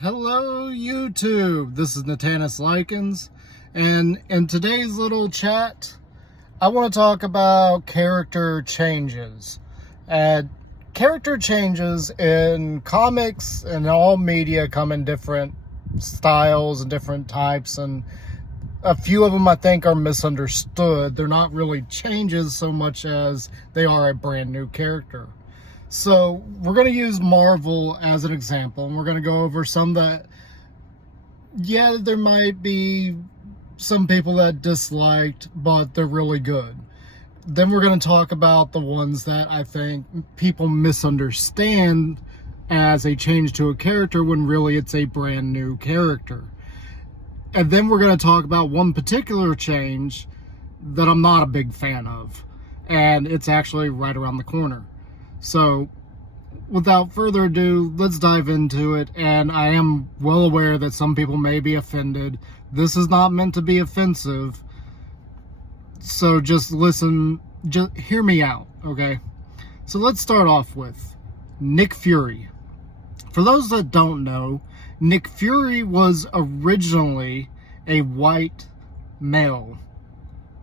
Hello YouTube, this is Natanis Likens, and in today's little chat, I want to talk about character changes. And character changes in comics and all media come in different styles and different types, and a few of them I think are misunderstood. They're not really changes so much as they are a brand new character. So we're going to use Marvel as an example, and we're going to go over some that, yeah, there might be some people that disliked, but they're really good. Then we're going to talk about the ones that I think people misunderstand as a change to a character when really it's a brand new character. And then we're going to talk about one particular change that I'm not a big fan of, and it's actually right around the corner. So, without further ado, let's dive into it, and I am well aware that some people may be offended. This is not meant to be offensive, so just listen, just hear me out, okay? So let's start off with Nick Fury. For those that don't know, Nick Fury was originally a white male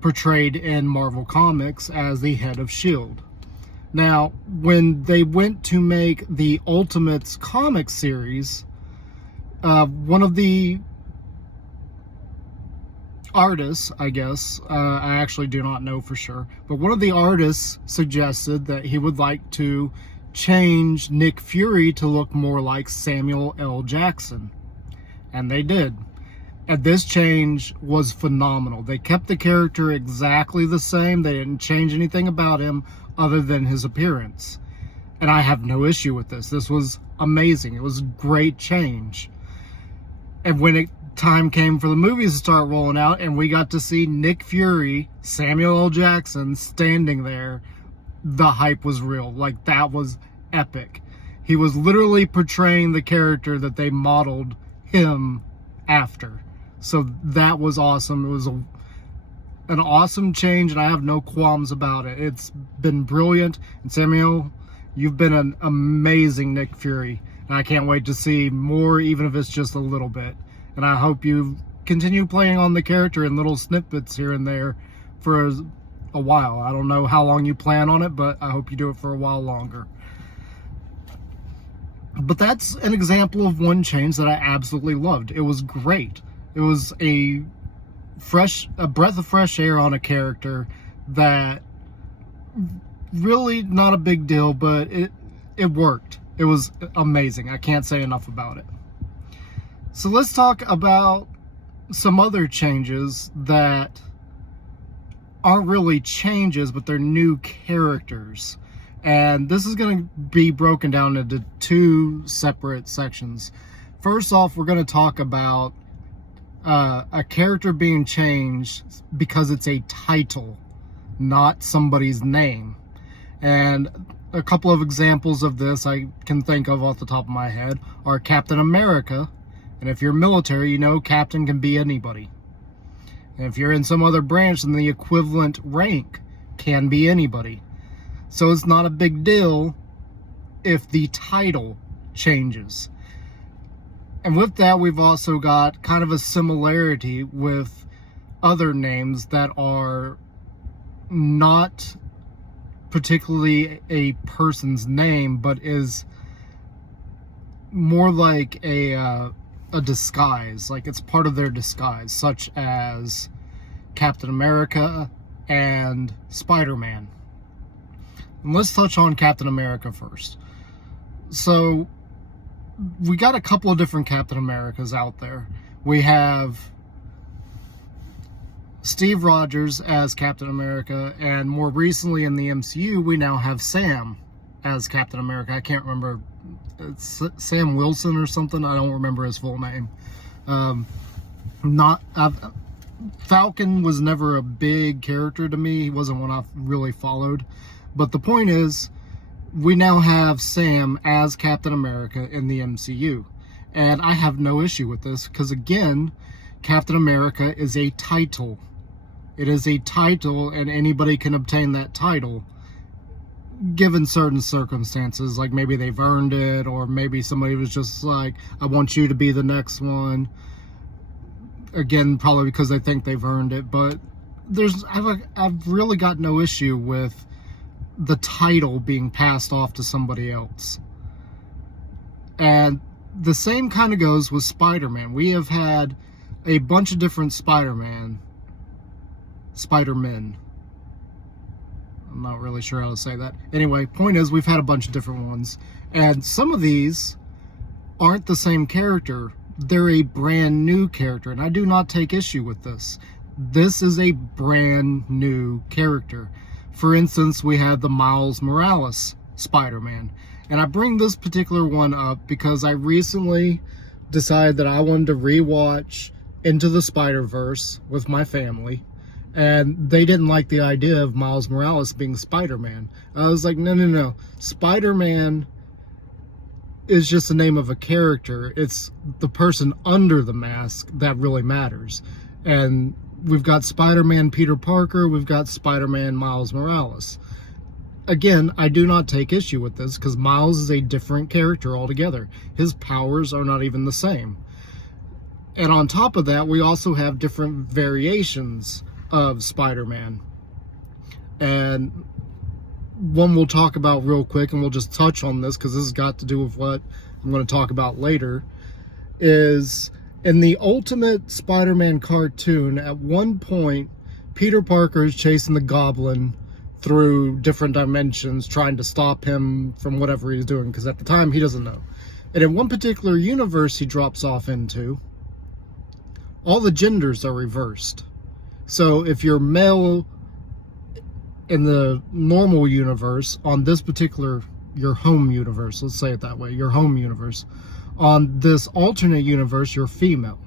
portrayed in Marvel Comics as the head of S.H.I.E.L.D. Now, when they went to make the Ultimates comic series, one of the artists, I guess, I actually do not know for sure, but one of the artists suggested that he would like to change Nick Fury to look more like Samuel L. Jackson. And they did. And this change was phenomenal. They kept the character exactly the same. They didn't change anything about him other than his appearance. And I have no issue with this. This was amazing. It was a great change. And when time came for the movies to start rolling out, and we got to see Nick Fury, Samuel L. Jackson, standing there, the hype was real. Like, that was epic. He was literally portraying the character that they modeled him after. So that was awesome. It was an awesome change, and I have no qualms about it. It's been brilliant. And Samuel, you've been an amazing Nick Fury. And I can't wait to see more, even if it's just a little bit. And I hope you continue playing on the character in little snippets here and there for a while. I don't know how long you plan on it, but I hope you do it for a while longer. But that's an example of one change that I absolutely loved. It was great. It was a breath of fresh air on a character that really not a big deal, but it worked. It was amazing. I can't say enough about it. So let's talk about some other changes that aren't really changes, but they're new characters. And this is going to be broken down into two separate sections. First off, we're going to talk about a character being changed because it's a title, not somebody's name. And a couple of examples of this I can think of off the top of my head are Captain America. And if you're military, you know Captain can be anybody. And if you're in some other branch, then the equivalent rank can be anybody. So it's not a big deal if the title changes. And with that, we've also got kind of a similarity with other names that are not particularly a person's name, but is more like a disguise. Like, it's part of their disguise, such as Captain America and SpiderMan. And let's touch on Captain America first. So, we got a couple of different Captain Americas out there. We have Steve Rogers as Captain America, and more recently in the MCU, we now have Sam as Captain America. I can't remember. It's Sam Wilson or something. I don't remember his full name. Falcon was never a big character to me. He wasn't one I've really followed. But the point is, we now have Sam as Captain America in the MCU. And I have no issue with this, because again, Captain America is a title. It is a title, and anybody can obtain that title. given certain circumstances, like maybe they've earned it, or maybe somebody was just like, I want you to be the next one. Again, probably because they think they've earned it. But I've really got no issue with the title being passed off to somebody else. And the same kind of goes with Spider-Man. We have had a bunch of different Spider-Men. I'm not really sure how to say that. Anyway, point is, we've had a bunch of different ones. And some of these aren't the same character. They're a brand new character. And I do not take issue with this. This is a brand new character. For instance, we had the Miles Morales Spider-Man. And I bring this particular one up because I recently decided that I wanted to rewatch Into the Spider-Verse with my family. And they didn't like the idea of Miles Morales being Spider-Man. I was like, no. Spider-Man is just the name of a character. It's the person under the mask that really matters. And we've got Spider-Man Peter Parker. We've got Spider-Man Miles Morales. Again, I do not take issue with this because Miles is a different character altogether. His powers are not even the same. And on top of that, we also have different variations of Spider-Man. And one we'll talk about real quick, and we'll just touch on this because this has got to do with what I'm going to talk about later, is in the Ultimate Spider-Man cartoon, at one point, Peter Parker is chasing the Goblin through different dimensions, trying to stop him from whatever he's doing, because at the time, he doesn't know. And in one particular universe he drops off into, all the genders are reversed. So if you're male in the normal universe, on this particular, your home universe, let's say it that way, your home universe, on this alternate universe, you're female.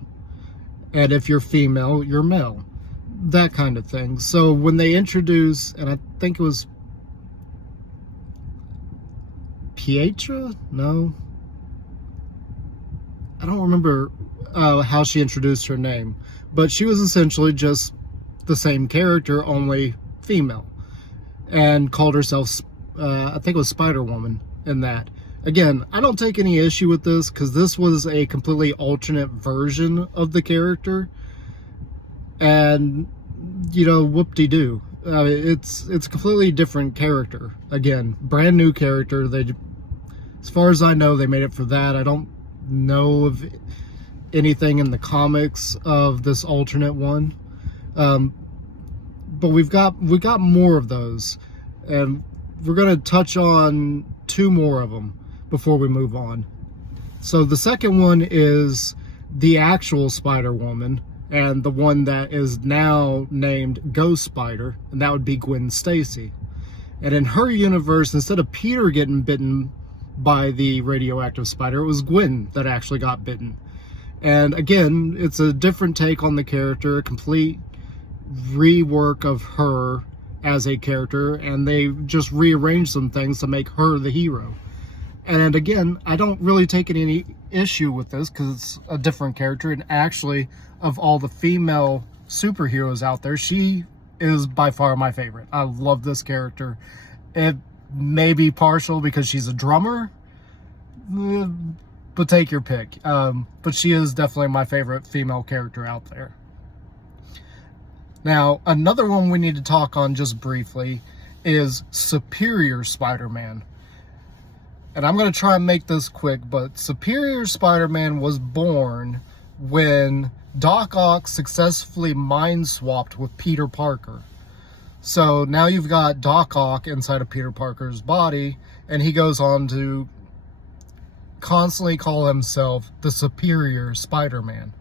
And if you're female, you're male. That kind of thing. So when they introduce, and I think it was Pietra? No. I don't remember how she introduced her name. But she was essentially just the same character, only female, and called herself I think it was Spider-Woman in that. Again, I don't take any issue with this because this was a completely alternate version of the character, and you know, whoop-de-doo. It's a completely different character. Again, brand new character. They, as far as I know, they made it for that. I don't know of anything in the comics of this alternate one. But we've got more of those, and we're going to touch on two more of them before we move on. So the second one is the actual Spider-Woman, and the one that is now named Ghost Spider, and that would be Gwen Stacy. And in her universe, instead of Peter getting bitten by the radioactive spider, it was Gwen that actually got bitten. And again, it's a different take on the character, a complete rework of her as a character, and they just rearranged some things to make her the hero. And again, I don't really take any issue with this because it's a different character, and actually, of all the female superheroes out there, she is by far my favorite. I love this character. It may be partial because she's a drummer, but take your pick. But she is definitely my favorite female character out there. Now, another one we need to talk on just briefly is Superior Spider-Man. And I'm going to try and make this quick, but Superior Spider-Man was born when Doc Ock successfully mind-swapped with Peter Parker. So now you've got Doc Ock inside of Peter Parker's body, and he goes on to constantly call himself the Superior Spider-Man.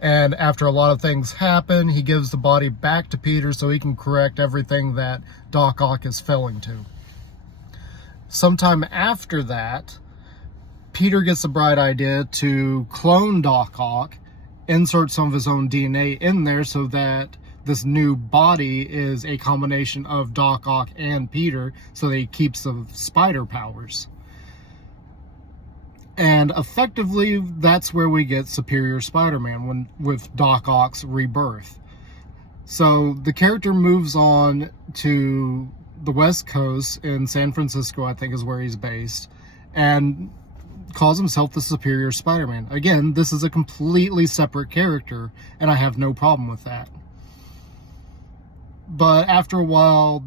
And after a lot of things happen, he gives the body back to Peter so he can correct everything that Doc Ock is failing to. Sometime after that, Peter gets the bright idea to clone Doc Ock, insert some of his own DNA in there so that this new body is a combination of Doc Ock and Peter, so that he keeps the spider powers. And effectively, that's where we get Superior Spider-Man with Doc Ock's rebirth. So the character moves on to the West Coast in San Francisco, I think is where he's based, and calls himself the Superior Spider-Man. Again, this is a completely separate character, and I have no problem with that. But after a while,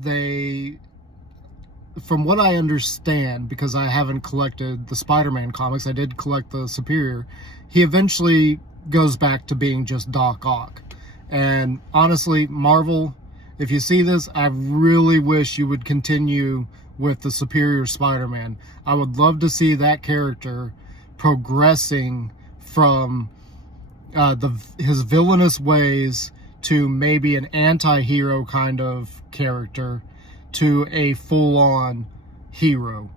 from what I understand, because I haven't collected the Spider-Man comics, I did collect the Superior, he eventually goes back to being just Doc Ock. And honestly, Marvel, if you see this, I really wish you would continue with the Superior Spider-Man. I would love to see that character progressing from his villainous ways to maybe an anti-hero kind of character to a full-on hero.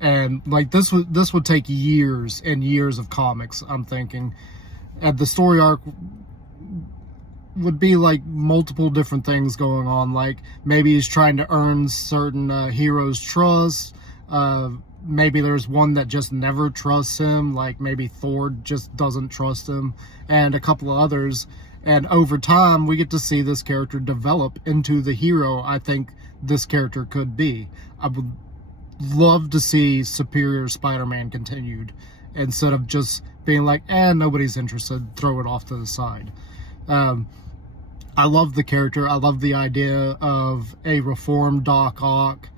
And like this would take years and years of comics, I'm thinking. And the story arc would be like multiple different things going on. Like maybe he's trying to earn certain heroes' trust. Maybe there's one that just never trusts him. Like maybe Thor just doesn't trust him, and a couple of others. And over time, we get to see this character develop into the hero I think this character could be. I would love to see Superior Spider-Man continued, instead of just being like, nobody's interested, throw it off to the side. I love the character. I love the idea of a reformed Doc Ock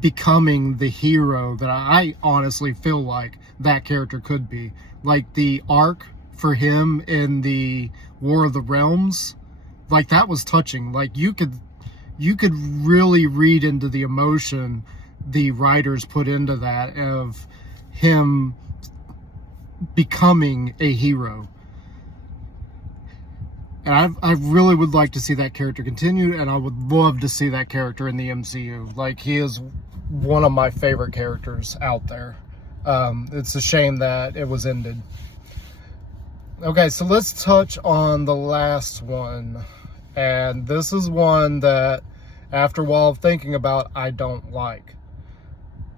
becoming the hero that I honestly feel like that character could be. Like the arc for him in the War of the Realms, like that was touching. Like you could really read into the emotion the writers put into that of him becoming a hero. And I really would like to see that character continue, and I would love to see that character in the MCU. Like, he is one of my favorite characters out there. It's a shame that it was ended. Okay, so let's touch on the last one. And this is one that, after a while of thinking about, I don't like.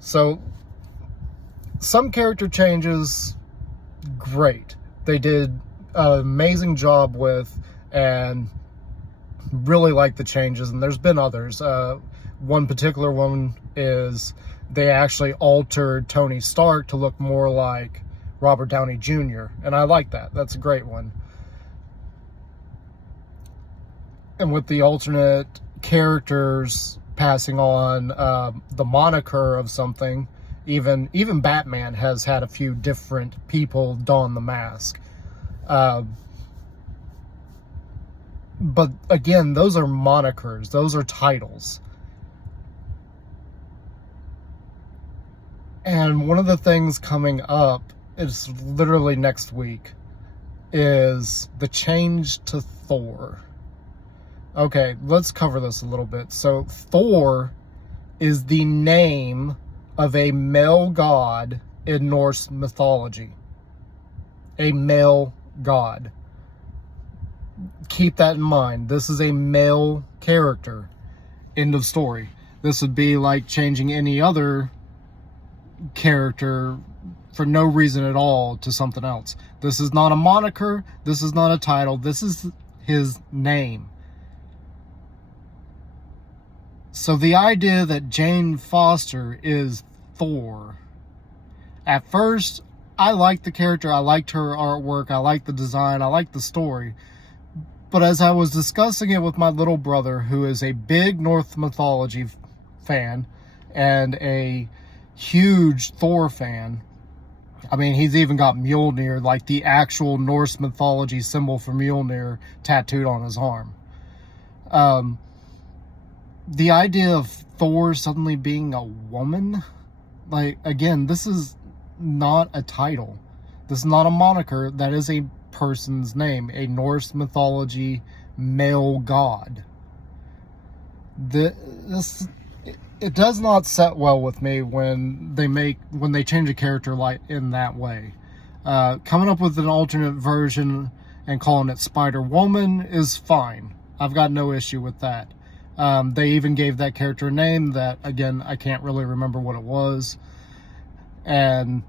So, some character changes, great. They did an amazing job with, and really like the changes, and there's been others. One particular one is they actually altered Tony Stark to look more like Robert Downey Jr., and I like that. That's a great one. And with the alternate characters passing on the moniker of something, even Batman has had a few different people don the mask. But again, those are monikers. Those are titles. And one of the things coming up, is literally next week, is the change to Thor. Okay, let's cover this a little bit. So Thor is the name of a male god in Norse mythology. A male god. Keep that in mind. This is a male character. End of story. This would be like changing any other character for no reason at all to something else. This is not a moniker. This is not a title. This is his name. So the idea that Jane Foster is Thor. At first, I liked the character. I liked her artwork. I liked the design. I liked the story. But as I was discussing it with my little brother, who is a big Norse mythology fan and a huge Thor fan, I mean, he's even got Mjolnir, like the actual Norse mythology symbol for Mjolnir, tattooed on his arm. The idea of Thor suddenly being a woman, like, again, this is not a title. This is not a moniker. That is a person's name, a Norse mythology male god. It does not set well with me when they change a character like in that way. Coming up with an alternate version and calling it Spider-Woman is fine. I've got no issue with that. They even gave that character a name that, again, I can't really remember what it was. And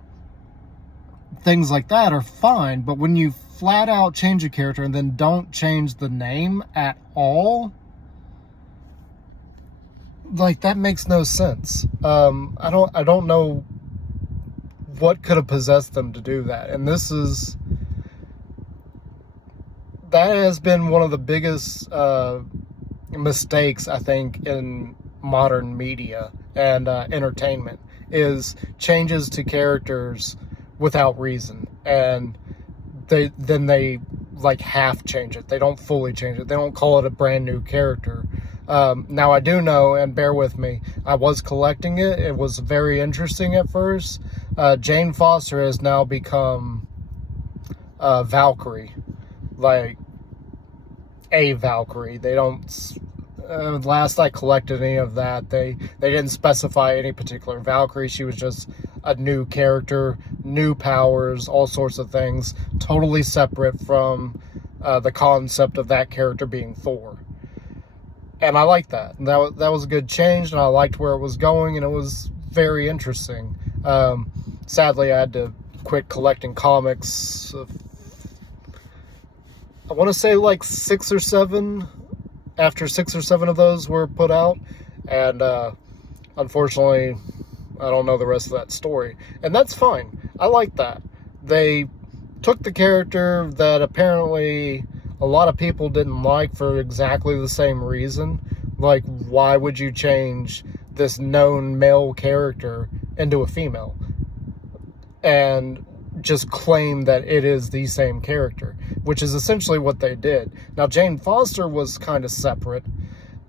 things like that are fine, but when you flat out change a character and then don't change the name at all, like, that makes no sense. I don't know what could have possessed them to do that. And that has been one of the biggest mistakes, I think, in modern media and entertainment, is changes to characters without reason. And they like half change it. They don't fully change it. They don't call it a brand new character. Now, I do know, and bear with me, I was collecting it. It was very interesting at first. Jane Foster has now become Valkyrie. Like, a Valkyrie. They don't... last I collected any of that, they didn't specify any particular Valkyrie. She was just a new character, new powers, all sorts of things, totally separate from the concept of that character being Thor. And I liked that. That was a good change, and I liked where it was going, and it was very interesting. Sadly, I had to quit collecting comics. I want to say like 6 or 7. After 6 or 7 of those were put out, and unfortunately, I don't know the rest of that story. And that's fine. I like that. They took the character that apparently a lot of people didn't like for exactly the same reason. Like, why would you change this known male character into a female? And just claim that it is the same character, which is essentially what they did. Now, Jane Foster was kind of separate,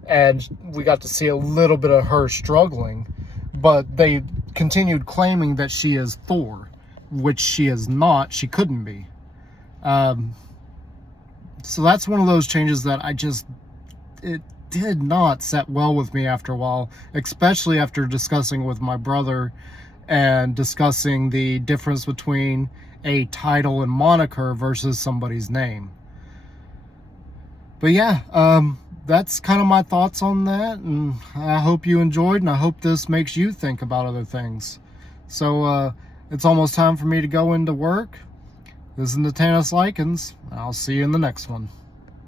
and we got to see a little bit of her struggling, but they continued claiming that she is Thor, which she is not. She couldn't be. So that's one of those changes that it did not set well with me after a while, especially after discussing with my brother and discussing the difference between a title and moniker versus somebody's name. But yeah, that's kind of my thoughts on that, and I hope you enjoyed, and I hope this makes you think about other things. So it's almost time for me to go into work. This is Natanus Likens. I'll see you in the next one.